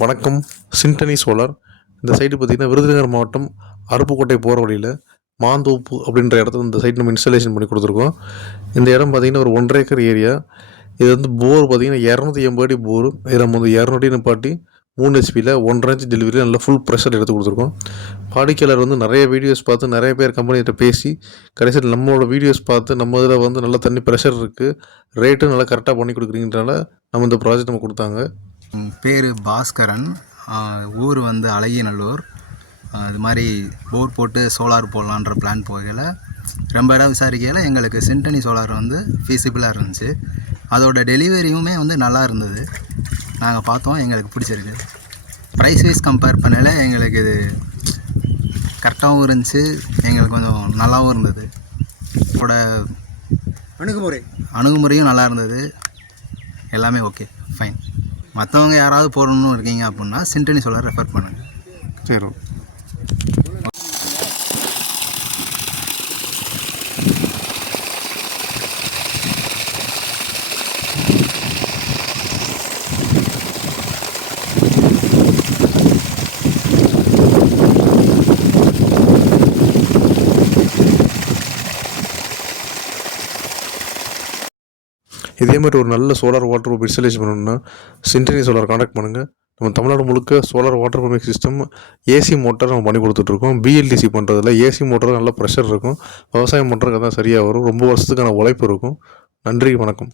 வணக்கம். சிண்டனி சோலார். இந்த சைட்டு பார்த்திங்கன்னா விருதுநகர் மாவட்டம் அருப்புக்கோட்டை போகிற வழியில் மாந்தோப்பு அப்படின்ற இடத்துல இந்த சைட் நம்ம இன்ஸ்டாலேஷன் பண்ணி கொடுத்துருக்கோம். இந்த இடம் பார்த்திங்கன்னா ஒரு 1.5 ஏக்கர் ஏரியா. இது வந்து போர் பார்த்திங்கன்னா 280 அடி போர். இதில் நம்ம வந்து 200 அடி நிப்பாட்டி 3 ஹெச்பியில் 1.5 இன்ச் டெலிவரி நல்லா ஃபுல் ப்ரெஷர் எடுத்து கொடுத்துருக்கோம். வாடிக்கையாளர் வந்து நிறைய வீடியோஸ் பார்த்து நிறைய பேர் கம்பெனிகிட்ட பேசி கடைசியில் நம்மளோட வீடியோஸ் பார்த்து நம்ம இதில் வந்து நல்லா தண்ணி ப்ரெஷர் இருக்குது, ரேட்டும் நல்லா கரெக்டாக பண்ணி கொடுக்குறீங்கன்றனால நம்ம இந்த ப்ராஜெக்ட் நம்ம கொடுத்தாங்க. பேர் பாஸ்கரன், ஊர் வந்து அழகியநல்லூர். இது மாதிரி போர் போட்டு சோலார் போடலான்ற பிளான் போகல ரொம்ப இடம் விசாரிக்கையில் எங்களுக்கு சிண்டனி சோலார் வந்து ஃபீஸிபிளாக இருந்துச்சு. அதோட டெலிவரியுமே வந்து நல்லா இருந்தது. நாங்கள் பார்த்தோம், எங்களுக்கு பிடிச்சிருக்கு. ப்ரைஸ் வைஸ் கம்பேர் பண்ணல எங்களுக்கு இது கரெக்டாகவும் இருந்துச்சு, எங்களுக்கு கொஞ்சம் நல்லாவும் இருந்தது. இதோட அணுகுமுறையும் நல்லா இருந்தது. எல்லாமே ஓகே, ஃபைன். மற்றவங்க யாராவது போடணும்னு இருக்கீங்க அப்படின்னா சிண்டனி சோலார் ரெஃபர் பண்ணுங்கள். சரி. இதே மாதிரி ஒரு நல்ல சோலார் வாட்டர் பம்ப் இன்ஸ்டாலேஷன் பண்ணணும்னா சிண்டனி சோலார் கான்டாக்ட் பண்ணுங்கள். நம்ம தமிழ்நாடு முழுக்க solar water pumping system AC motor நம்ம பண்ணி கொடுத்துட்ருக்கோம். பிஎல்டிசி பண்ணுறதுல ஏசி மோட்டார் நல்ல ப்ரெஷர் இருக்கும். விவசாயம் பண்ணுறதுக்கு தான் சரியாக வரும். ரொம்ப வருஷத்துக்கான உழைப்பு இருக்கும். நன்றி, வணக்கம்.